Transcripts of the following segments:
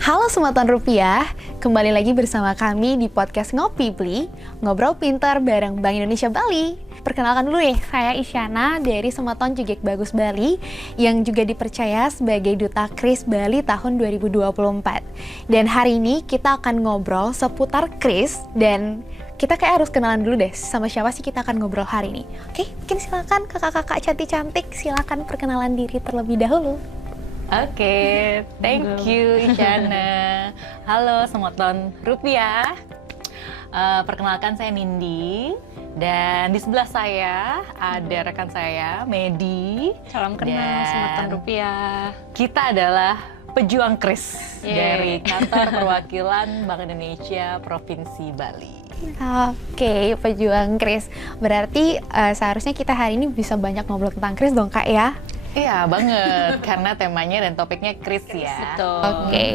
Halo Sobat Rupiah, kembali lagi bersama kami di podcast Ngopi Beli, ngobrol pintar bareng Bank Indonesia Bali. Perkenalkan dulu nih, saya Isyana dari Sematon Jugek Bagus Bali yang juga dipercaya sebagai Duta Kris Bali tahun 2024. Dan hari ini kita akan ngobrol seputar kris dan kita kayak harus kenalan dulu deh sama siapa sih kita akan ngobrol hari ini. Oke, mungkin silakan kakak-kakak cantik-cantik, silakan perkenalan diri terlebih dahulu. Oke, thank you Isyana. Halo Sematon Rupiah. Perkenalkan saya Nindi dan di sebelah saya ada rekan saya Medi. Salam kenal Sematon Rupiah. Kita adalah pejuang kris dari kantor perwakilan Bank Indonesia Provinsi Bali. Oke, pejuang kris. Berarti seharusnya kita hari ini bisa banyak ngobrol tentang kris dong Kak ya? Iya banget, karena temanya dan topiknya kris ya. Betul. Oke.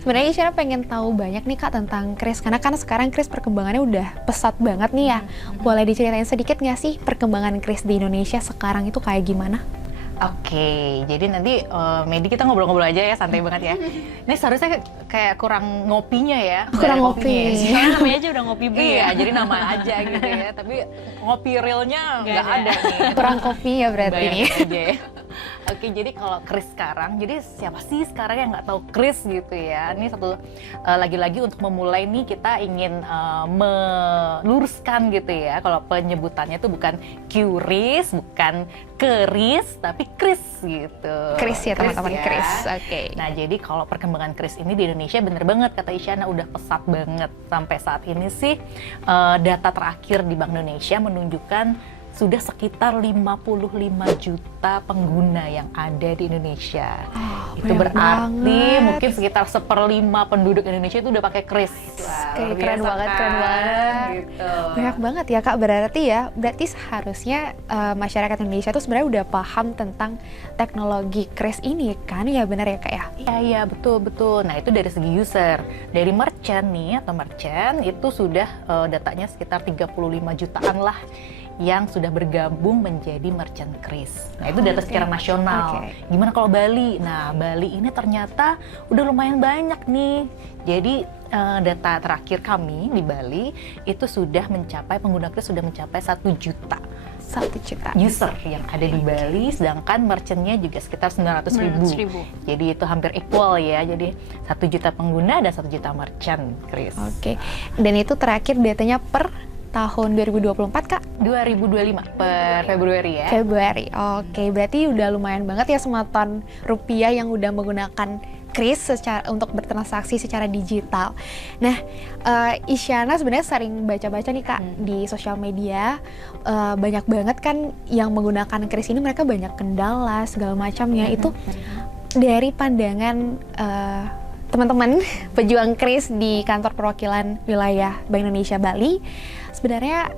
Sebenarnya Isyana pengen tahu banyak nih Kak tentang kris, karena kan sekarang kris perkembangannya udah pesat banget nih ya. Boleh diceritain sedikit nggak sih perkembangan kris di Indonesia sekarang itu kayak gimana? Oke, jadi nanti Medi kita ngobrol-ngobrol aja ya, santai banget ya. Ini seharusnya kayak kurang ngopinya ya. Kurang ngopi. Sekarang namanya aja udah ngopi beli Iya, ya. jadi nama aja gitu ya. Tapi ngopi realnya nggak ada nih. Kurang kopi ya berarti Bayangin nih. aja ya. Oke, jadi kalau kris sekarang, jadi siapa sih sekarang yang nggak tahu kris gitu ya? Ini satu lagi-lagi untuk memulai nih kita ingin meluruskan gitu ya. Kalau penyebutannya itu bukan QRIS, bukan keris, tapi kris gitu. Kris ya teman-teman, kris. Oke. Nah, jadi kalau perkembangan kris ini di Indonesia bener banget kata Isyana, udah pesat banget. Sampai saat ini sih data terakhir di Bank Indonesia menunjukkan sudah sekitar 55 juta pengguna yang ada di Indonesia. Itu berarti banget. mungkin sekitar 1/5 penduduk Indonesia itu udah pakai kris. Oke, keren banget, keren banget. Gitu. Banyak banget ya Kak, berarti seharusnya masyarakat Indonesia tuh sebenarnya udah paham tentang teknologi kris ini kan, ya benar ya Kak ya? Iya, betul. Nah, itu dari segi user. Dari merchant nih, atau merchant itu sudah datanya sekitar 35 jutaan lah yang sudah bergabung menjadi merchant kris. Nah, itu data secara nasional. Gimana kalau Bali? Nah, Bali ini ternyata udah lumayan banyak nih. Jadi data terakhir kami di Bali itu sudah mencapai, pengguna kris sudah mencapai 1 juta. 1 juta user yang ada di Bali, sedangkan merchantnya juga sekitar 900 ribu. Jadi itu hampir equal ya, jadi 1 juta pengguna dan 1 juta merchant kris. Oke, dan itu terakhir datanya per tahun 2024 Kak? 2025 per Februari ya. Februari, oke, berarti udah lumayan banget ya Sematon Rupiah yang udah menggunakan kris untuk bertransaksi secara digital. Nah, Isyana sebenarnya sering baca-baca nih Kak di sosial media, banyak banget kan yang menggunakan kris ini, mereka banyak kendala segala macamnya. Itu dari pandangan teman-teman pejuang kris di kantor perwakilan wilayah Bank Indonesia Bali, sebenarnya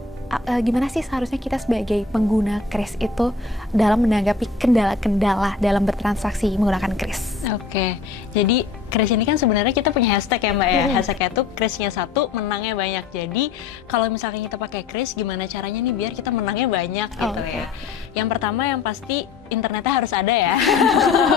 gimana sih seharusnya kita sebagai pengguna kris itu dalam menanggapi kendala-kendala dalam bertransaksi menggunakan kris? Oke, jadi kris ini kan sebenarnya kita punya hashtag ya Mbak ya. Hashtagnya tuh krisnya 1, menangnya banyak. Jadi kalau misalnya kita pakai kris, gimana caranya nih biar kita menangnya banyak gitu ya. Yang pertama yang pasti internetnya harus ada ya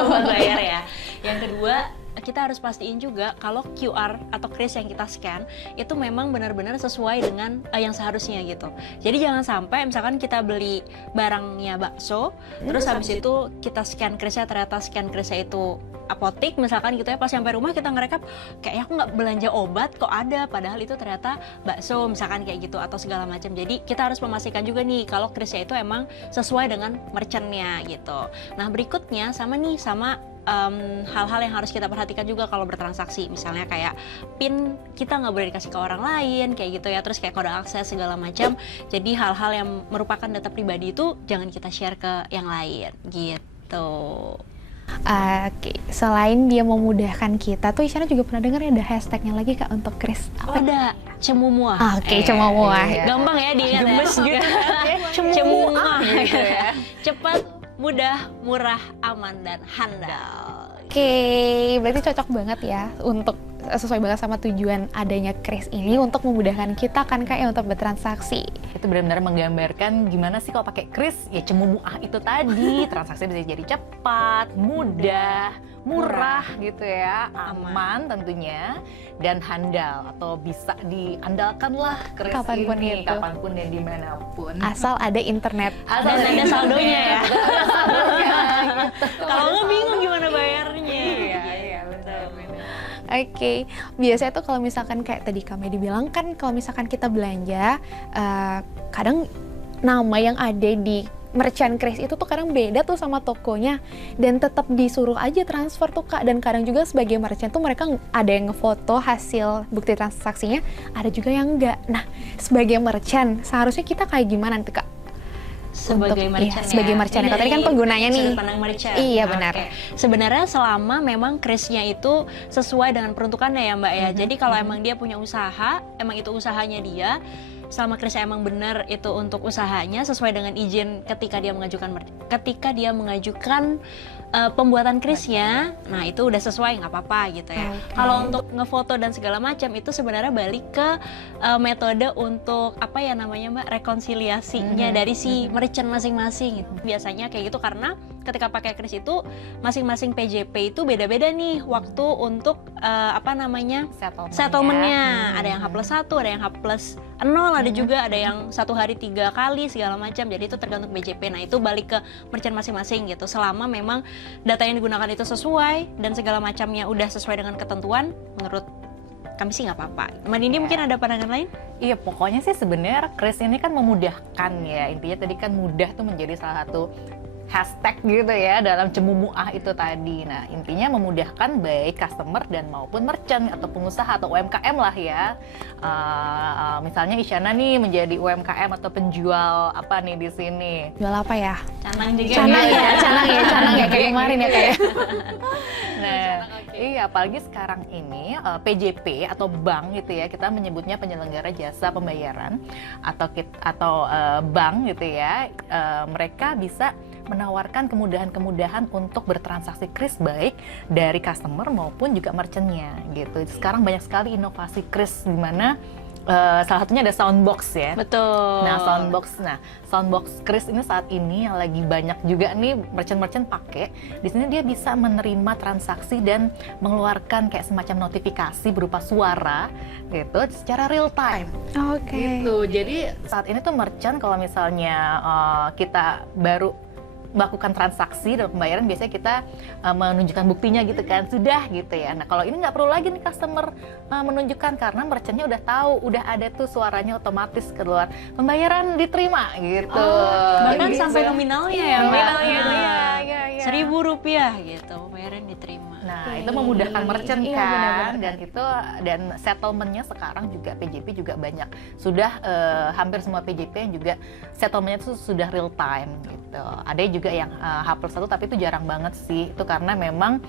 buat bayar ya. Yang kedua, kita harus pastiin juga kalau QR atau kris yang kita scan itu memang benar-benar sesuai dengan yang seharusnya gitu. Jadi jangan sampai misalkan kita beli barangnya bakso, terus habis itu kita scan krisnya, ternyata scan krisnya itu apotik misalkan gitu ya, pas sampai rumah kita ngerekap kayak aku nggak belanja obat kok ada, padahal itu ternyata bakso misalkan kayak gitu atau segala macam. Jadi kita harus memastikan juga nih kalau krisnya itu emang sesuai dengan merchantnya gitu. Nah, berikutnya sama hal-hal yang harus kita perhatikan juga kalau bertransaksi, misalnya kayak PIN kita nggak boleh dikasih ke orang lain kayak gitu ya, terus kayak kode akses segala macam. Jadi hal-hal yang merupakan data pribadi itu jangan kita share ke yang lain gitu. Oke, selain dia memudahkan kita tuh, Isyana juga pernah dengar ya ada hashtagnya lagi Kak untuk kris. Ada Cemumuah. Oke, Cemumuah. Gampang ya diingat ya. Gemes gitu. Cemumuah gitu ya. Cepat, mudah, murah, aman, dan handal. Oke, berarti cocok banget ya untuk sesuai banget sama tujuan adanya kris ini untuk memudahkan kita kan Kak ya untuk bertransaksi. Itu benar-benar menggambarkan gimana sih kalau pakai kris, ya cemumuah itu tadi, transaksi bisa jadi cepat, mudah, murah gitu ya, aman tentunya, dan handal atau bisa diandalkan lah kris Kapanpun ini, itu. kapanpun dan dimanapun. Asal ada internet. Asal Dan ada saldonya ya. Ada saldonya, gitu. Kalau nggak bingung gimana bayarnya. Iya, betul. Oke, biasanya tuh kalau misalkan kayak tadi kami dibilang kan kalau misalkan kita belanja, kadang nama yang ada di merchant kris itu tuh kadang beda tuh sama tokonya dan tetap disuruh aja transfer tuh Kak. Dan kadang juga sebagai merchant tuh mereka ada yang ngefoto hasil bukti transaksinya, ada juga yang enggak. Nah, sebagai merchant seharusnya kita kayak gimana tuh Kak? Sebagai Untuk- merchant iya, sebagai merchant. Kalau tadi kan penggunanya nih. Sudut pandang merchant. Iya, Nah, benar. oke. Sebenarnya selama memang krisnya itu sesuai dengan peruntukannya ya Mbak ya. Jadi kalau emang dia punya usaha, emang itu usahanya dia, selama krisnya emang benar itu untuk usahanya sesuai dengan izin ketika dia mengajukan pembuatan krisnya, nah itu udah sesuai, nggak apa-apa gitu ya. Oke. Kalau untuk ngefoto dan segala macam itu sebenarnya balik ke metode untuk apa ya namanya Mbak, rekonsiliasinya dari si merchant masing-masing gitu. Biasanya kayak gitu karena ketika pakai kris itu masing-masing PJP itu beda-beda nih waktu untuk apa namanya settlementnya. Ada yang H+1, ada yang H+0, ada juga ada yang 1 hari 3 kali segala macam. Jadi itu tergantung BJP. Nah itu balik ke merchant masing-masing gitu. Selama memang data yang digunakan itu sesuai dan segala macamnya udah sesuai dengan ketentuan, menurut kami sih nggak apa-apa. Mbak Nindi mungkin ada pandangan lain? Iya, pokoknya sih sebenarnya kris ini kan memudahkan ya. Intinya tadi kan mudah tuh menjadi salah satu hashtag gitu ya dalam cemumuah itu tadi. Nah, intinya memudahkan baik customer dan maupun merchant atau pengusaha atau UMKM lah ya. Misalnya Isyana nih menjadi UMKM atau penjual apa nih di sini? Jual apa ya? Canang juga. Canang ya kayak kemarin ya kayak. Nah, iya apalagi sekarang ini PJP atau bank gitu ya, kita menyebutnya penyelenggara jasa pembayaran atau bank gitu ya, mereka bisa menawarkan kemudahan-kemudahan untuk bertransaksi kris baik dari customer maupun juga merchantnya gitu. Sekarang banyak sekali inovasi kris di mana salah satunya ada soundbox ya. Betul. Nah, soundbox kris ini saat ini yang lagi banyak juga nih merchant-merchant pakai. Di sini dia bisa menerima transaksi dan mengeluarkan kayak semacam notifikasi berupa suara gitu secara real time. Oke. Gitu. Jadi saat ini tuh merchant kalau misalnya kita baru melakukan transaksi dalam pembayaran, biasanya kita menunjukkan buktinya gitu kan, sudah gitu ya. Nah kalau ini nggak perlu lagi nih customer menunjukkan karena merchantnya udah tadah, udah ada tuh suaranya otomatis keluar, pembayaran diterima gitu. Bahkan Gitu. sampai nominalnya ya Mbak. Nominalnya, Nah, iya. Rp1.000 gitu, pembayaran diterima. Nah, itu memudahkan merchant Iya, kan, benar-benar. dan settlementnya sekarang juga PJP juga banyak. Sudah hampir semua PJP yang juga settlementnya itu sudah real time gitu. Ada juga yang H+1 tapi itu jarang banget sih. Itu karena memang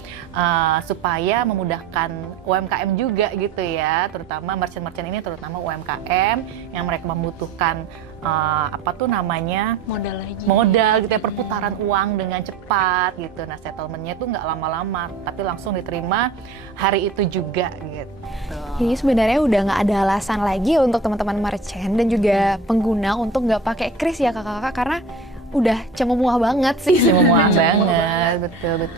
supaya memudahkan UMKM juga gitu ya, terutama merchant-merchant ini terutama UMKM yang mereka membutuhkan apa tuh namanya modal gitu ya, perputaran uang dengan cepat gitu. Nah settlementnya tuh nggak lama-lama tapi langsung diterima hari itu juga gitu. Jadi sebenarnya udah nggak ada alasan lagi untuk teman-teman merchant dan juga pengguna untuk nggak pakai kris ya kakak-kakak karena udah cemumuah banget sih. Cemumuah banget, betul.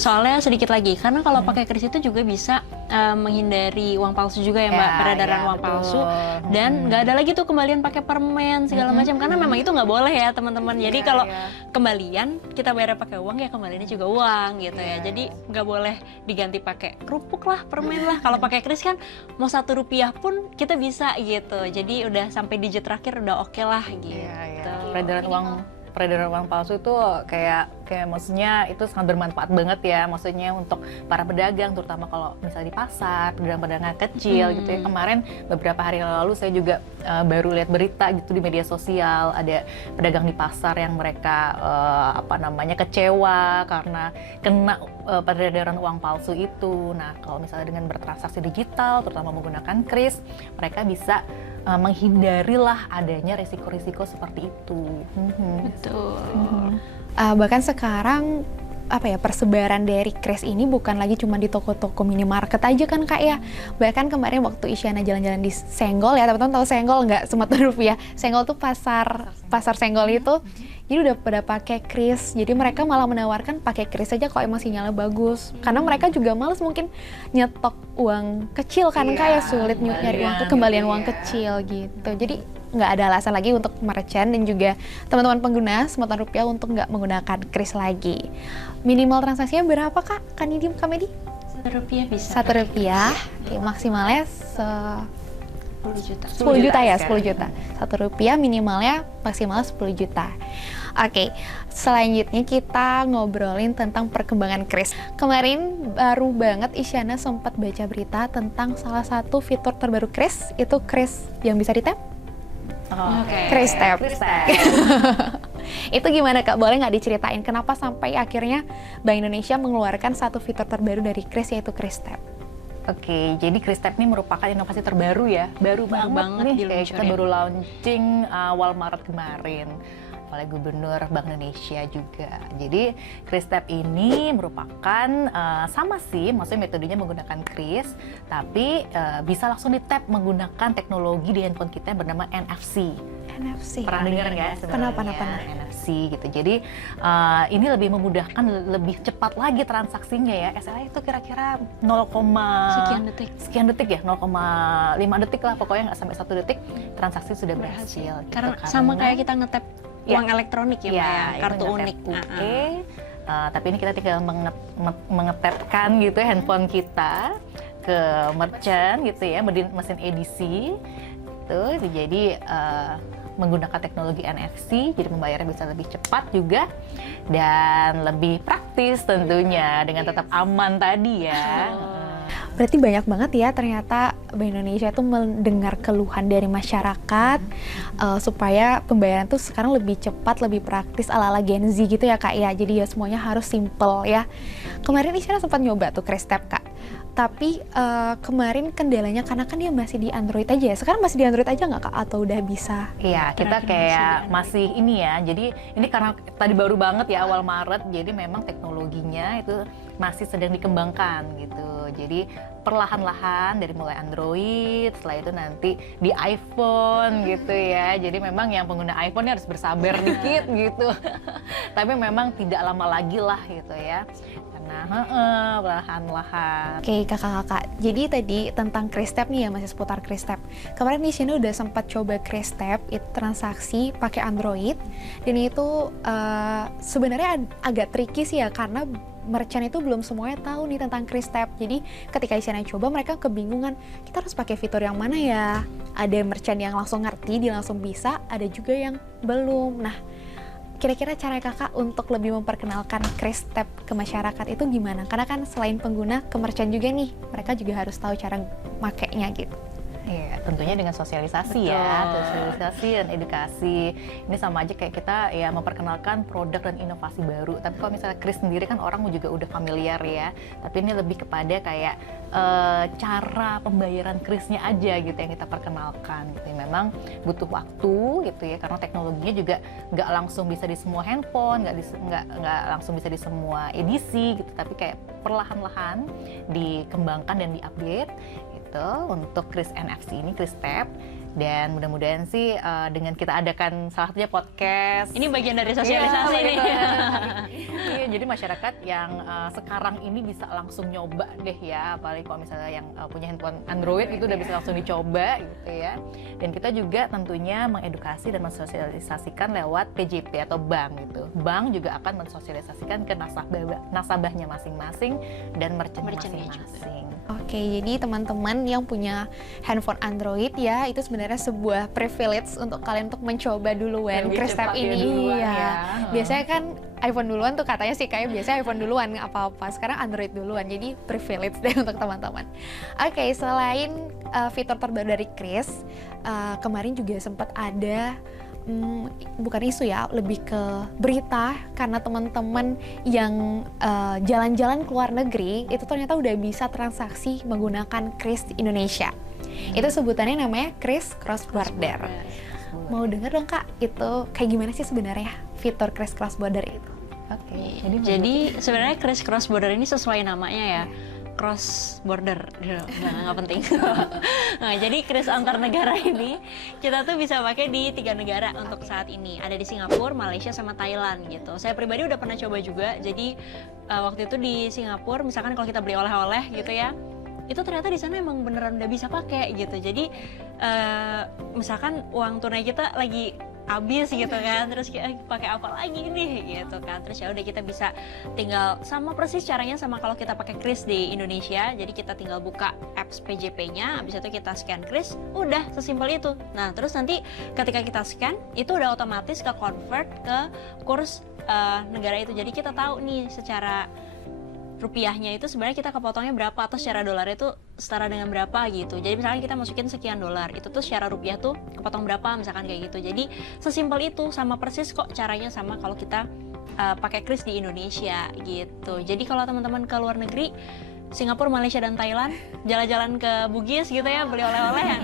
Soalnya sedikit lagi, karena kalau pakai kris itu juga bisa menghindari uang palsu juga ya Mbak, peredaran uang betul. palsu, dan nggak ada lagi tuh kembalian pakai permen segala macam, karena memang itu nggak boleh ya teman-teman. Jadi kalau kembalian kita bayar pakai uang ya kembaliannya juga uang gitu ya. Jadi nggak boleh diganti pakai kerupuk lah, permen lah. Kalau pakai kris kan mau Rp1 pun kita bisa gitu. Jadi udah sampai digit terakhir udah oke lah gitu. Peredaran uang palsu itu kayak maksudnya itu sangat bermanfaat banget ya, maksudnya untuk para pedagang terutama kalau misalnya di pasar, pedagang-pedagang kecil gitu ya. Kemarin beberapa hari lalu saya juga baru lihat berita gitu di media sosial, ada pedagang di pasar yang mereka kecewa karena kena peredaran uang palsu itu. Nah kalau misalnya dengan bertransaksi digital terutama menggunakan kris, mereka bisa menghindarilah adanya risiko-risiko seperti itu. Betul. Bahkan sekarang persebaran dari Kris ini bukan lagi cuma di toko-toko minimarket aja kan Kak ya. Bahkan kemarin waktu Isyana jalan-jalan di Senggol ya, teman-teman tahu Senggol nggak? Sematan Rupiah. Senggol tuh pasar Senggol itu. Jadi udah pada pakai Kris. Jadi mereka malah menawarkan pakai Kris aja kalau emang sinyalnya bagus. Karena mereka juga males mungkin nyetok uang kecil kan kayak sulit nyari uang kembalian uang kecil gitu. Jadi nggak ada alasan lagi untuk merchant dan juga teman-teman pengguna Sematan Rupiah untuk nggak menggunakan Kris lagi. Minimal transaksinya berapa Kak? Kak Medi? Rp1 bisa. Rp1. Oke, maksimalnya 10 juta. 10 juta ya, 10 juta. Rp1 minimalnya maksimal 10 juta. Oke, selanjutnya kita ngobrolin tentang perkembangan Kris. Kemarin baru banget Isyana sempat baca berita tentang salah satu fitur terbaru Kris, itu Kris yang bisa di-tap. Kris Tap. Itu gimana Kak? Boleh nggak diceritain kenapa sampai akhirnya Bank Indonesia mengeluarkan satu fitur terbaru dari Kris, yaitu Kris Tap? Oke, jadi Kris Tap ini merupakan inovasi terbaru ya, baru banget nih, kayak kita baru launching awal Maret kemarin oleh Gubernur Bank Indonesia juga. Jadi Kris Tap ini merupakan sama sih, maksudnya metodenya menggunakan Kris, tapi bisa langsung di-tap menggunakan teknologi di handphone kita yang bernama NFC. NFC. Pernah dengar nggak sebenarnya? Pernah. NFC gitu. Jadi ini lebih memudahkan, lebih cepat lagi transaksinya ya. SLA itu kira-kira 0, sekian detik ya, 0,5 detik lah, pokoknya nggak sampai 1 detik transaksi sudah berhasil. Gitu. Karena sama kayak kita ngetap uang elektronik ya, Mbak ya, kartu unik. Tapi ini kita tinggal mengetapkan gitu ya handphone kita ke merchant gitu ya, mesin edisi itu. Jadi menggunakan teknologi NFC, jadi membayarnya bisa lebih cepat juga dan lebih praktis tentunya dengan tetap aman tadi ya. Berarti banyak banget ya ternyata Bank Indonesia itu mendengar keluhan dari masyarakat supaya pembayaran tuh sekarang lebih cepat, lebih praktis ala-ala Gen Z gitu ya Kak ya. Jadi ya semuanya harus simple ya. Kemarin Isyana sempat nyoba tuh Kris Tap Kak. Tapi kemarin kendalanya karena kan dia masih di Android aja ya. Sekarang masih di Android aja nggak Kak? Atau udah bisa? Iya, kita kayak masih ini ya. Jadi ini karena tadi baru banget ya awal Maret. Jadi memang teknologinya itu masih sedang dikembangkan gitu. Jadi perlahan-lahan dari mulai Android, setelah itu nanti di iPhone gitu ya. Jadi memang yang pengguna iPhone harus bersabar dikit gitu. Tapi memang tidak lama lagi lah gitu ya. Karena perlahan-lahan. Oke kakak-kakak, jadi tadi tentang Kris Tap nih ya, masih seputar Kris Tap. Kemarin Isyana udah sempat coba Kris Tap, itu transaksi pakai Android. Dan itu sebenarnya agak tricky sih ya, karena merchant itu belum semuanya tahu nih tentang Kris Tap. Jadi ketika Isyana coba, mereka kebingungan, kita harus pakai fitur yang mana ya? Ada merchant yang langsung ngerti, dia langsung bisa, ada juga yang belum. Nah, kira-kira cara kakak untuk lebih memperkenalkan Kris Tap ke masyarakat itu gimana? Karena kan selain pengguna, ke merchant juga nih, mereka juga harus tahu cara makainya gitu. Iya, tentunya dengan sosialisasi ya, sosialisasi dan edukasi. Ini sama aja kayak kita ya memperkenalkan produk dan inovasi baru. Tapi kalau misalnya Kris sendiri kan orang juga udah familiar ya. Tapi ini lebih kepada kayak cara pembayaran Krisnya aja gitu yang kita perkenalkan. Gitu. Memang butuh waktu gitu ya, karena teknologinya juga nggak langsung bisa di semua handphone, nggak langsung bisa di semua edisi gitu. Tapi kayak perlahan-lahan dikembangkan dan diupdate. Untuk Kris NFC ini, Kris Tap. Dan mudah-mudahan sih dengan kita adakan salah satunya podcast. Ini bagian dari sosialisasi nih. Iya, jadi masyarakat yang sekarang ini bisa langsung nyoba deh ya. Apalagi kalau misalnya yang punya handphone Android itu udah bisa langsung dicoba gitu ya. Dan kita juga tentunya mengedukasi dan mensosialisasikan lewat PJP atau bank gitu. Bank juga akan mensosialisasikan ke nasabahnya masing-masing dan merchantnya masing-masing. Oke, jadi teman-teman yang punya handphone Android ya, itu sebenarnya sebuah privilege untuk kalian untuk mencoba duluan Kris Tap ini ya. Biasanya kan iPhone duluan tuh katanya sih, kayak biasanya iPhone duluan nggak apa-apa. Sekarang Android duluan, jadi privilege deh untuk teman-teman. Oke, selain fitur terbaru dari Kris, kemarin juga sempat ada bukan isu ya, lebih ke berita karena teman-teman yang jalan-jalan ke luar negeri itu ternyata udah bisa transaksi menggunakan Kris Indonesia. Itu sebutannya namanya Kris Cross Border. Mau denger dong Kak, itu kayak gimana sih sebenarnya fitur Kris Cross Border itu? Oke. Jadi sebenarnya kris cross border ini sesuai namanya ya, cross border, nggak penting. Nah, jadi kris antar negara ini kita tuh bisa pakai di 3 negara untuk saat ini. Ada di Singapura, Malaysia, sama Thailand gitu. Saya pribadi udah pernah coba juga. Jadi waktu itu di Singapura, misalkan kalau kita beli oleh-oleh gitu ya, itu ternyata di sana emang beneran udah bisa pakai gitu. Jadi misalkan uang tunai kita lagi habis gitu kan, terus pakai apa lagi nih gitu kan, terus ya udah kita bisa tinggal sama persis caranya sama kalau kita pakai kris di Indonesia. Jadi kita tinggal buka apps PJP-nya, habis itu kita scan kris, udah sesimpel itu. Nah terus nanti ketika kita scan itu udah otomatis ke convert ke kurs negara itu. Jadi kita tahu nih secara rupiahnya itu sebenarnya kita kepotongnya berapa, atau secara dolar itu setara dengan berapa gitu. Jadi misalkan kita masukin sekian dolar, itu tuh secara rupiah tuh kepotong berapa, misalkan kayak gitu. Jadi sesimpel itu, sama persis kok caranya sama kalau kita pakai kris di Indonesia gitu. Jadi kalau teman-teman ke luar negeri, Singapura, Malaysia, dan Thailand, jalan-jalan ke Bugis gitu ya, beli oleh-oleh ya,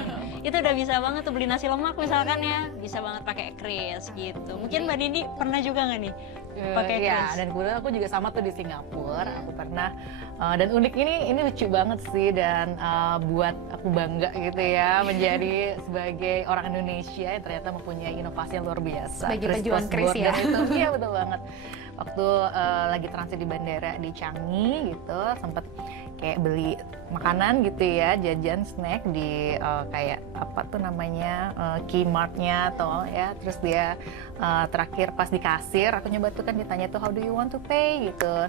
itu udah bisa banget tuh, beli nasi lemak misalkan ya, bisa banget pakai kris gitu. Mungkin Mbak Didi pernah juga nggak nih pakai kris? Ya, dan kebetulan aku juga sama tuh di Singapura, aku pernah, dan unik ini lucu banget sih, dan buat aku bangga gitu ya, menjadi sebagai orang Indonesia yang ternyata mempunyai inovasi yang luar biasa. Sebagai pejuang kris ya. Iya betul banget. Waktu lagi transit di bandara di Changi gitu, sempet kayak beli makanan gitu ya, jajan snack di kayak apa tuh namanya, Kmart-nya atau ya, terus dia terakhir pas di kasir aku nyoba tuh kan ditanya tuh how do you want to pay gitu,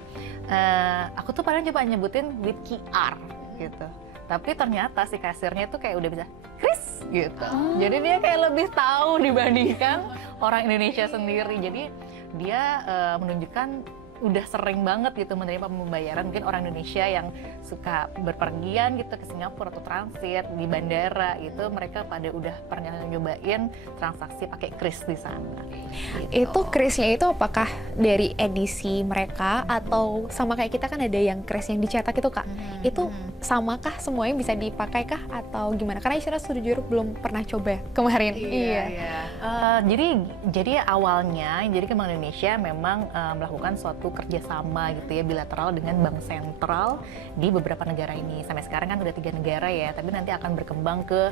aku tuh padahal coba nyebutin with QR gitu, tapi ternyata si kasirnya tuh kayak udah bisa kris gitu. Jadi dia kayak lebih tahu dibandingkan orang Indonesia sendiri. Jadi dia menunjukkan udah sering banget gitu menerima pembayaran. Mungkin orang Indonesia yang suka berpergian gitu ke Singapura atau transit di bandara itu, mereka pada udah pernah nyobain transaksi pakai kris di sana gitu. Itu krisnya itu apakah dari edisi mereka atau sama kayak kita kan ada yang kris yang dicetak itu Kak? Itu samakah semuanya bisa dipakai kah atau gimana? Karena Isyana sejujurnya belum pernah coba kemarin. Iya. Jadi awalnya jadi Bank Indonesia memang melakukan suatu kerjasama gitu ya, bilateral dengan bank sentral di beberapa negara ini. Sampai sekarang kan udah 3 negara ya, tapi nanti akan berkembang ke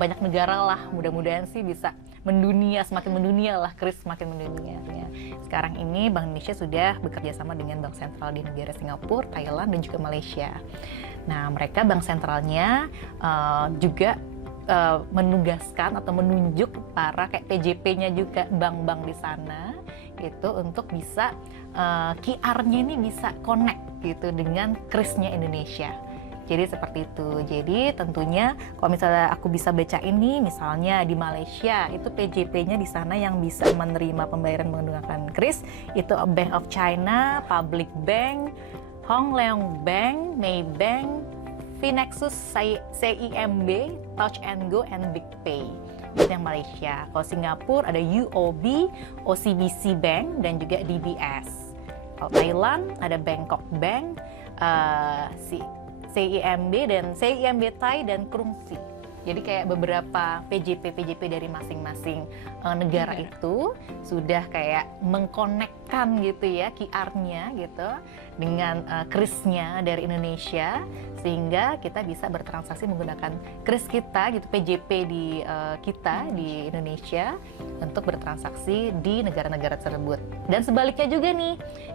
banyak negara lah. Mudah-mudahan sih bisa mendunia, semakin mendunia lah, kris semakin mendunia ya. Sekarang ini Bank Indonesia sudah bekerja sama dengan bank sentral di negara Singapura, Thailand, dan juga Malaysia. Nah mereka bank sentralnya juga menugaskan atau menunjuk para kayak PJP-nya juga bank-bank di sana gitu untuk bisa QR-nya ini bisa connect gitu dengan krisnya Indonesia. Jadi seperti itu. Jadi tentunya kalau misalnya aku bisa baca ini, misalnya di Malaysia itu PJP-nya di sana yang bisa menerima pembayaran menggunakan kris itu Bank of China, Public Bank, Hong Leong Bank, Maybank, Finexus, CIMB, Touch and Go, and Big Pay. Itu yang Malaysia. Kalau Singapura ada UOB, OCBC Bank, dan juga DBS. Kalau Thailand ada Bangkok Bank, CIMB dan CIMB Thai, dan Krungsri. Jadi kayak beberapa PJP dari masing-masing negara itu sudah kayak mengkonekkan gitu ya QR-nya gitu dengan krisnya dari Indonesia, sehingga kita bisa bertransaksi menggunakan kris kita gitu, PJP di kita di Indonesia untuk bertransaksi di negara-negara tersebut. Dan sebaliknya juga nih,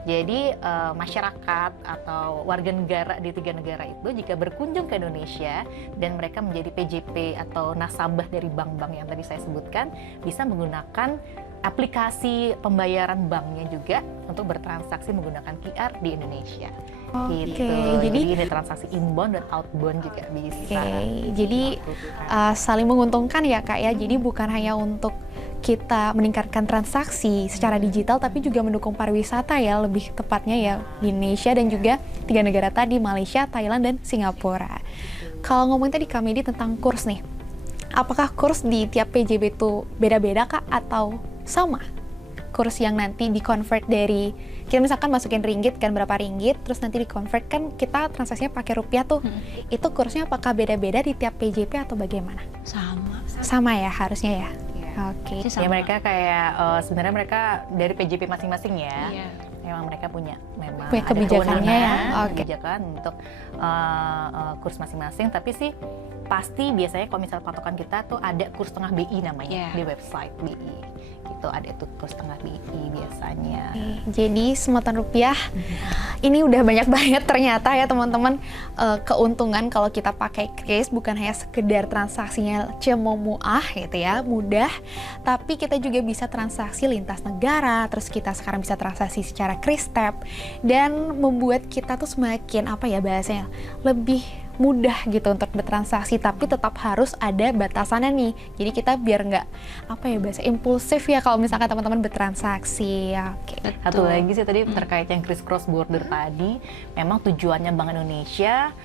jadi masyarakat atau warga negara di 3 negara itu jika berkunjung ke Indonesia dan mereka menjadi PJP atau nasabah dari bank-bank yang tadi saya sebutkan, bisa menggunakan aplikasi pembayaran banknya juga untuk bertransaksi menggunakan QR di Indonesia. Oke, Gitu. Jadi ini transaksi inbound dan outbound juga bisa. Jadi saling menguntungkan ya Kak ya. Jadi bukan hanya untuk kita meningkatkan transaksi secara digital, tapi juga mendukung pariwisata ya, lebih tepatnya ya di Indonesia dan juga 3 negara tadi, Malaysia, Thailand, dan Singapura. Kalau ngomong tadi Kak Medi tentang kurs nih, apakah kurs di tiap PJB itu beda-beda Kak atau sama? Kurs yang nanti di-convert dari, kita misalkan masukin ringgit kan, berapa ringgit, terus nanti di-convert kan kita transaksinya pakai rupiah tuh. Itu kursnya apakah beda-beda di tiap PJP atau bagaimana? Sama ya harusnya ya? Oke. Ya mereka kayak sebenarnya mereka dari PJP masing-masing ya. memang mereka punya Punya ada kebijakannya ya? kewenangan, Oke. kebijakan untuk kurs masing-masing. Tapi sih pasti biasanya kalau misal patokan kita tuh ada kurs tengah BI namanya di website BI gitu, ada itu kurs tengah BI biasanya. Jadi Rp9 ini udah banyak banget ternyata ya teman-teman, keuntungan kalau kita pakai kris, bukan hanya sekedar transaksinya cemomuah gitu ya, mudah, tapi kita juga bisa transaksi lintas negara, terus kita sekarang bisa transaksi secara kris tap, dan membuat kita tuh semakin apa ya bahasanya, lebih mudah gitu untuk bertransaksi, tapi tetap harus ada batasannya nih. Jadi kita biar nggak apa ya bahasa impulsif ya kalau misalkan teman-teman bertransaksi. Ya, oke. Satu lagi sih tadi terkait yang kris cross border tadi, memang tujuannya Bank Indonesia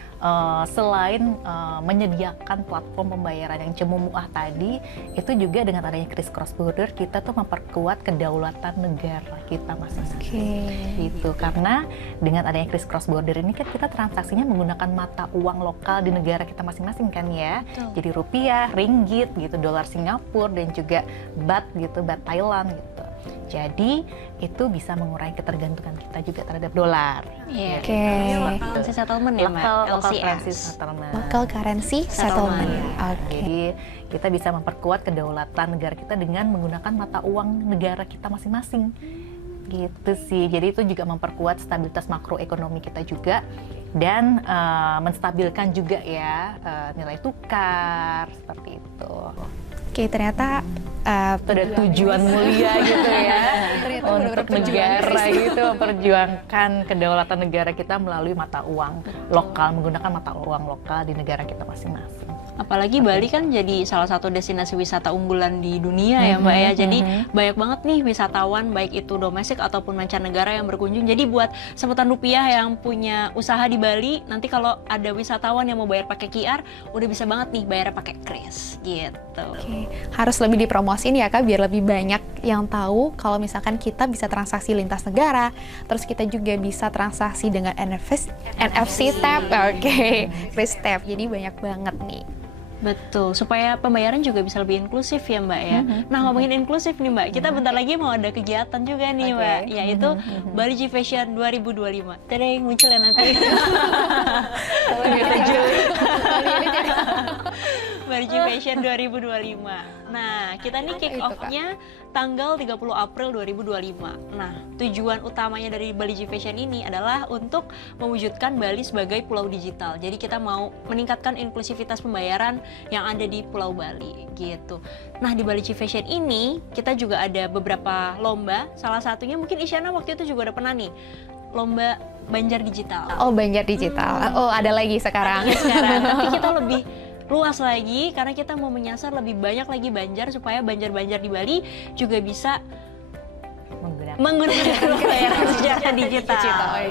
selain menyediakan platform pembayaran yang cemomuah tadi, itu juga dengan adanya kris cross border kita tuh memperkuat kedaulatan negara kita masing-masing. Gitu, karena dengan adanya kris cross border ini kan kita transaksinya menggunakan mata uang lokal di negara kita masing-masing kan ya. Jadi rupiah, ringgit gitu, dolar Singapura, dan juga baht gitu, baht Thailand gitu. Jadi itu bisa mengurangi ketergantungan kita juga terhadap dolar. Iya. Oke. Local currency settlement ya, Mbak? Local LCS. currency settlement. Local currency settlement. Oke. Jadi kita bisa memperkuat kedaulatan negara kita dengan menggunakan mata uang negara kita masing-masing. Gitu sih. Jadi itu juga memperkuat stabilitas makroekonomi kita juga, dan menstabilkan juga ya nilai tukar seperti itu. Oke, ternyata Itu ada tujuan mulia gitu ya untuk negara gitu, memperjuangkan kedaulatan negara kita melalui mata uang lokal, menggunakan mata uang lokal di negara kita masing-masing. Apalagi Bali kan jadi salah satu destinasi wisata unggulan di dunia ya Mbak ya. Jadi banyak banget nih wisatawan baik itu domestik ataupun mancanegara yang berkunjung. Jadi buat sebutan rupiah yang punya usaha di Bali, nanti kalau ada wisatawan yang mau bayar pakai QR, udah bisa banget nih bayar pakai kris gitu. Oke, harus lebih dipromosin ya Kak, biar lebih banyak yang tahu kalau misalkan kita bisa transaksi lintas negara, terus kita juga bisa transaksi dengan NFC tap, oke, kris tap, jadi banyak banget nih. Betul, supaya pembayaran juga bisa lebih inklusif ya Mbak ya. Nah ngomongin inklusif nih Mbak, kita bentar lagi mau ada kegiatan juga nih Mbak, yaitu Bali G Fashion 2025. Tadeng, muncul ya nanti. Bali G Fashion 2025. Nah, kita nih kick off-nya tanggal 30 April 2025. Nah, tujuan utamanya dari Bali G Fashion ini adalah untuk mewujudkan Bali sebagai pulau digital. Jadi kita mau meningkatkan inklusivitas pembayaran yang ada di Pulau Bali gitu. Nah, di Bali G Fashion ini kita juga ada beberapa lomba. Salah satunya mungkin Isyana waktu itu juga udah pernah nih, lomba Banjar Digital. Oh, Banjar Digital. Oh, ada lagi sekarang. Tapi kita lebih luas lagi karena kita mau menyasar lebih banyak lagi Banjar, supaya Banjar-Banjar di Bali juga bisa menggunakan pembayaran secara digital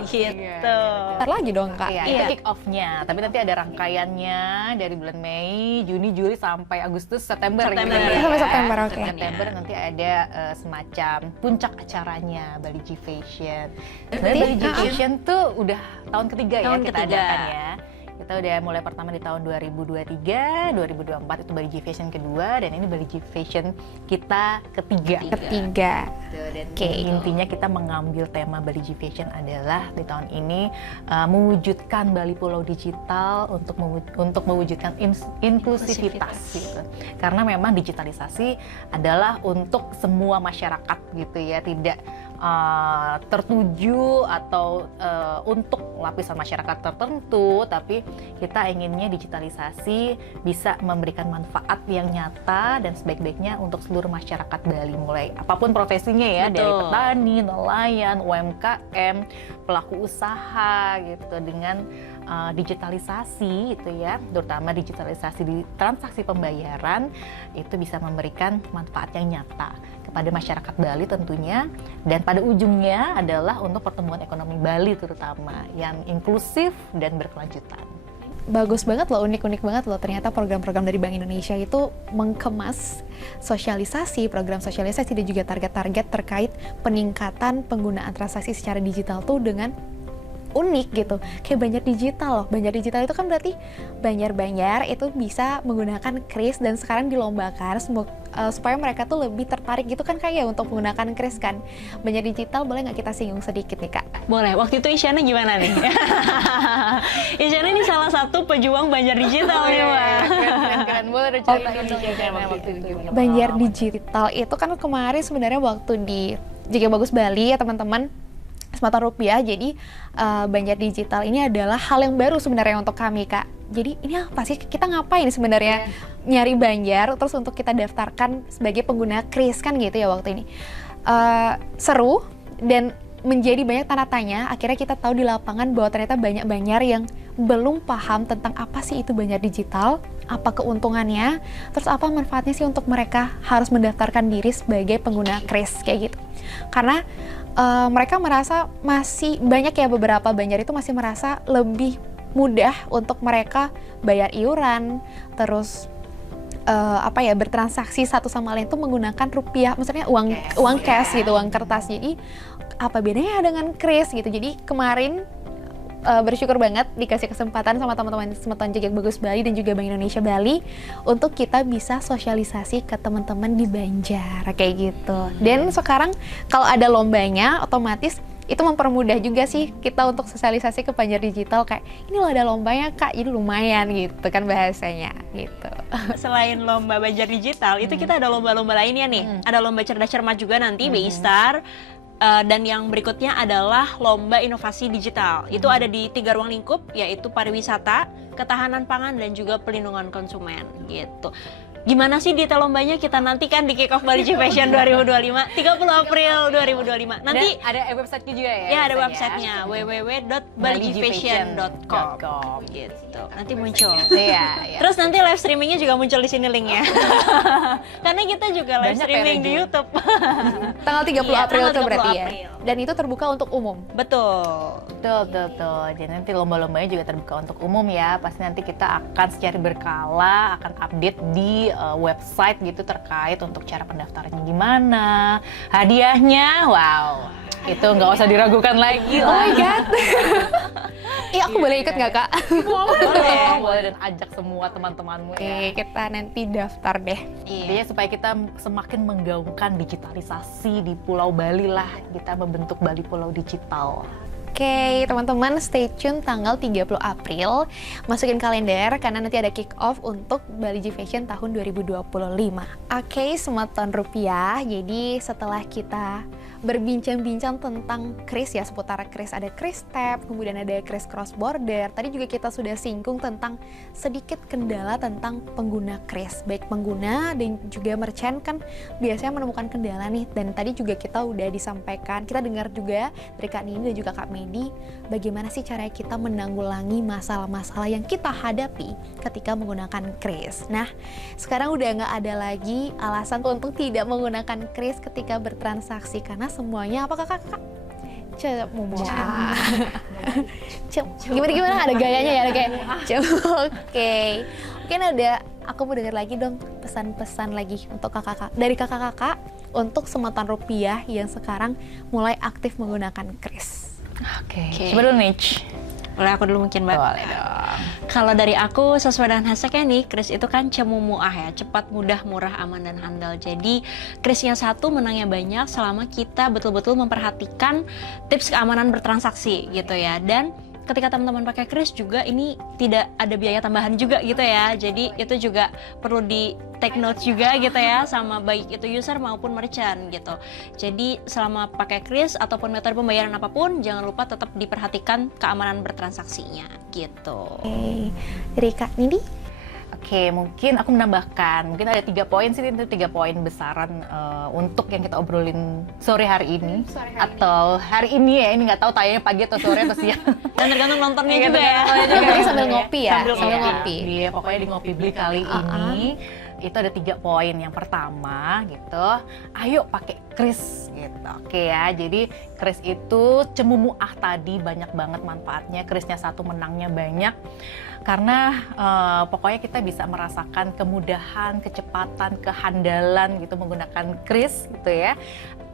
gitu. Ntar lagi dong Kak. Iya, itu kick off-nya. Tapi nanti ada rangkaiannya dari bulan Mei, Juni, Juli sampai Agustus, September. September. Gitu ya. Sampai September, oke. September nanti ada semacam puncak acaranya Bali G Fashion. Sebenarnya Bali G Fashion tuh udah tahun ketiga ya kita adakan ya. Kita udah mulai pertama di tahun 2023, 2024 itu Bali G Fashion kedua, dan ini Bali G Fashion kita ketiga. Dan intinya kita mengambil tema Bali G Fashion adalah di tahun ini mewujudkan Bali Pulau Digital untuk mewujudkan inklusivitas gitu. Karena memang digitalisasi adalah untuk semua masyarakat gitu ya, tidak tertuju atau untuk lapisan masyarakat tertentu, tapi kita inginnya digitalisasi bisa memberikan manfaat yang nyata dan sebaik-baiknya untuk seluruh masyarakat Bali, mulai apapun profesinya ya. Betul. Dari petani, nelayan, UMKM, pelaku usaha gitu, dengan digitalisasi itu ya, terutama digitalisasi di transaksi pembayaran itu bisa memberikan manfaat yang nyata kepada masyarakat Bali tentunya, dan pada ujungnya adalah untuk pertumbuhan ekonomi Bali terutama yang inklusif dan berkelanjutan. Bagus banget loh, unik-unik banget loh, ternyata program-program dari Bank Indonesia itu mengemas sosialisasi, program sosialisasi dan juga target-target terkait peningkatan penggunaan transaksi secara digital tuh dengan unik gitu, kayak Banjar Digital loh. Banjar Digital itu kan berarti Banjar-Banjar itu bisa menggunakan kris dan sekarang dilombakan supaya mereka tuh lebih tertarik gitu kan kayak untuk menggunakan kris kan. Banjar Digital boleh nggak kita singgung sedikit nih Kak? Boleh. Waktu itu Isyana gimana nih? Isyana ini salah satu pejuang Banjar Digital nih, Mbak. Keren-keren, boleh diceritain dong waktu itu gimana? Banjar Digital itu kan kemarin sebenarnya waktu di JG Bagus Bali ya teman-teman, Rp100. Jadi Banjar Digital ini adalah hal yang baru sebenarnya untuk kami Kak. Jadi ini apa sih, kita ngapain sebenarnya nyari Banjar terus untuk kita daftarkan sebagai pengguna kris kan gitu ya waktu ini. Seru dan menjadi banyak tanda tanya. Akhirnya kita tahu di lapangan bahwa ternyata banyak Banjar yang belum paham tentang apa sih itu Banjar Digital, apa keuntungannya, terus apa manfaatnya sih untuk mereka harus mendaftarkan diri sebagai pengguna kris kayak gitu. Karena mereka merasa masih banyak ya, beberapa Banjar itu masih merasa lebih mudah untuk mereka bayar iuran, terus bertransaksi satu sama lain itu menggunakan rupiah, maksudnya uang cash gitu, uang kertas. Jadi apa bedanya dengan kris gitu. Jadi kemarin bersyukur banget dikasih kesempatan sama teman-teman JG Bagus Bali dan juga Bank Indonesia Bali untuk kita bisa sosialisasi ke teman-teman di Banjar kayak gitu. Dan sekarang kalau ada lombanya otomatis itu mempermudah juga sih kita untuk sosialisasi ke Banjar Digital, kayak ini loh ada lombanya Kak, jadi lumayan gitu kan bahasanya gitu. Selain lomba Banjar Digital, itu kita ada lomba-lomba lainnya nih. Ada lomba cerdas cermat juga nanti, BI Star. Dan yang berikutnya adalah lomba inovasi digital. Itu ada di 3 ruang lingkup, yaitu pariwisata, ketahanan pangan, dan juga pelindungan konsumen gitu. Gimana sih detail lombanya? Kita nantikan di Kick Off Bali G Fashion 2025, 30 April 2025. Nanti ada website-nya juga ya? Ya, ada websitenya www.baligfashion.com gitu. Nanti muncul. Iya. Terus nanti live streamingnya juga muncul di sini linknya. Karena kita juga live streaming di YouTube. Tanggal 30 Iya, April tanggal itu berarti 30 ya. April. Dan itu terbuka untuk umum. Betul. Betul. Jadi nanti lomba-lombanya juga terbuka untuk umum ya. Pasti nanti kita akan secara berkala akan update di website gitu terkait untuk cara pendaftarannya gimana, hadiahnya, wow, itu nggak usah diragukan lagi. Oh my god. Iya, aku boleh ikut nggak Kak? Boleh dan ajak semua teman-temanmu ya. Oke, kita nanti daftar deh. Intinya supaya kita semakin menggaungkan digitalisasi di Pulau Bali lah, kita membentuk Bali Pulau Digital. Oke, teman-teman stay tune tanggal 30 April. Masukin kalender karena nanti ada kick off untuk Bali G Fashion tahun 2025. Oke, Semeton Rupiah. Jadi setelah kita berbincang-bincang tentang kris ya, seputar kris, ada kris tab, kemudian ada kris cross border. Tadi juga kita sudah singgung tentang sedikit kendala tentang pengguna kris, baik pengguna dan juga merchant kan biasanya menemukan kendala nih. Dan tadi juga kita udah disampaikan, kita dengar juga dari Kak Nini dan juga Kak Medi, bagaimana sih cara kita menanggulangi masalah-masalah yang kita hadapi ketika menggunakan kris. Nah, sekarang udah nggak ada lagi alasan untuk tidak menggunakan kris ketika bertransaksi karena semuanya apa kakak? Gimana ada gayanya ya, ada kayak oke. Mungkin aku mau dengar lagi dong pesan-pesan lagi untuk kakak-kakak dari kakak-kakak untuk Semeton Rupiah yang sekarang mulai aktif menggunakan kris. Oke. Coba dulu Nich. Boleh aku dulu mungkin Mbak? Boleh dong. Kalau dari aku sesuai dengan hashtagnya nih, kris itu kan cemumuah ya, cepat, mudah, murah, aman, dan handal. Jadi krisnya satu, menangnya banyak selama kita betul-betul memperhatikan tips keamanan bertransaksi gitu ya. Dan ketika teman-teman pakai kris juga ini tidak ada biaya tambahan juga gitu ya. Jadi itu juga perlu di take notes juga gitu ya, sama baik itu user maupun merchant gitu. Jadi selama pakai kris ataupun metode pembayaran apapun, jangan lupa tetap diperhatikan keamanan bertransaksinya gitu. Oke, dari Kak Nindi? Oke, mungkin aku menambahkan, mungkin ada 3 poin sih, itu 3 poin besaran untuk yang kita obrolin sore hari ini. Atau hari ini ya, ini nggak tahu tayangnya pagi atau sore atau siang. Dan tergantung nontonnya juga ya. Jadi sambil ngopi ya, Sambil sambil ngopi. ngopi. Pokoknya di Ngopi Beli kali ini itu ada 3 poin. Yang pertama gitu, ayo pakai kris gitu. Oke ya, jadi kris itu cemumuah tadi banyak banget manfaatnya. Krisnya 1, menangnya banyak. Karena pokoknya kita bisa merasakan kemudahan, kecepatan, kehandalan gitu menggunakan kris gitu ya.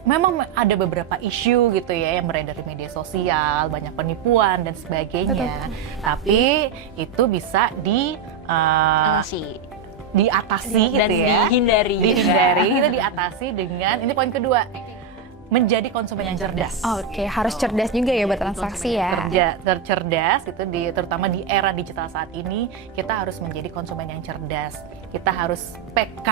Memang ada beberapa isu gitu ya yang beredar di media sosial, banyak penipuan dan sebagainya. Betul. Tapi itu bisa diatasi gitu dan ya. dihindari Kita diatasi dengan ini poin kedua, menjadi konsumen yang cerdas. Oke, harus cerdas juga ya bertransaksi ya. Cerdas itu terutama di era digital saat ini, kita harus menjadi konsumen yang cerdas. Kita harus PK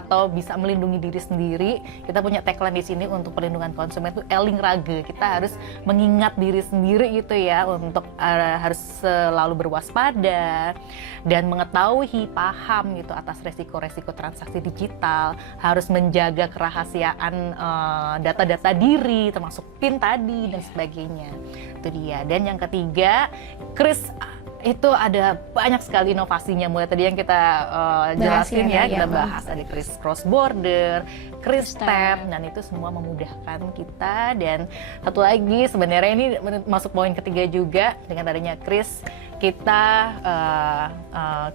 atau bisa melindungi diri sendiri. Kita punya tagline di sini untuk perlindungan konsumen itu eling rage. Kita harus mengingat diri sendiri gitu ya, untuk harus selalu berwaspada dan mengetahui, paham gitu atas resiko-resiko transaksi digital, harus menjaga kerahasiaan data-data diri termasuk PIN tadi dan sebagainya. Itu dia. Dan yang ketiga, kris itu ada banyak sekali inovasinya, mulai tadi yang kita jelasin ya, kita bahas ada kris cross border, kris tap, dan itu semua memudahkan kita. Dan satu lagi sebenarnya ini masuk poin ketiga juga, dengan adanya kris kita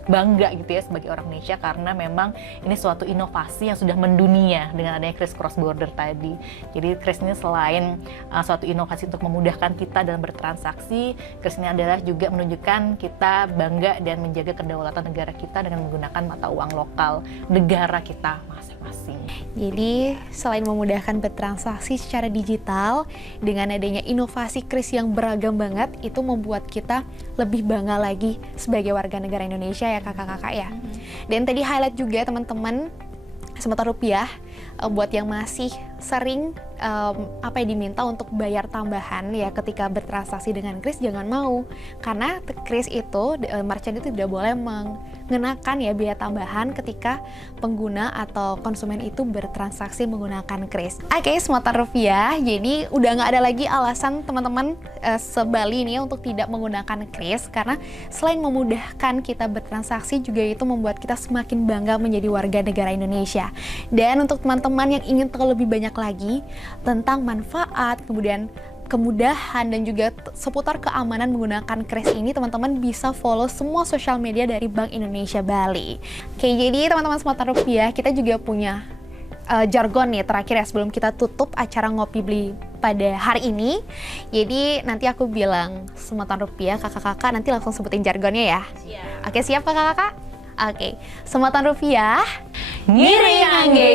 bangga gitu ya sebagai orang Indonesia, karena memang ini suatu inovasi yang sudah mendunia dengan adanya kris cross border tadi. Jadi kris ini selain suatu inovasi untuk memudahkan kita dalam bertransaksi, kris ini adalah juga menunjukkan kita bangga dan menjaga kedaulatan negara kita dengan menggunakan mata uang lokal negara kita masing-masing. Jadi selain memudahkan bertransaksi secara digital, dengan adanya inovasi kris yang beragam banget, itu membuat kita lebih bangga lagi sebagai warga negara Indonesia ya kakak-kakak ya. Dan tadi highlight juga teman-teman, Semata Rupiah buat yang masih sering diminta untuk bayar tambahan ya ketika bertransaksi dengan kris, jangan mau, karena kris itu merchant itu tidak boleh mengenakan ya biaya tambahan ketika pengguna atau konsumen itu bertransaksi menggunakan kris. Oke, Semata Rupiah, jadi udah nggak ada lagi alasan teman-teman sebali ini untuk tidak menggunakan kris, karena selain memudahkan kita bertransaksi, juga itu membuat kita semakin bangga menjadi warga negara Indonesia. Dan untuk teman-teman yang ingin tahu lebih banyak lagi tentang manfaat, kemudian kemudahan, dan juga seputar keamanan menggunakan kris ini, teman-teman bisa follow semua sosial media dari Bank Indonesia Bali. Oke, jadi teman-teman Semata Rupiah, kita juga punya jargon nih terakhir ya sebelum kita tutup acara Ngopi Beli pada hari ini. Jadi nanti aku bilang Semata Rupiah, kakak-kakak nanti langsung sebutin jargonnya ya. Siap. Oke, siap kakak-kakak? Oke, Semata Rupiah, Ngiri ngangge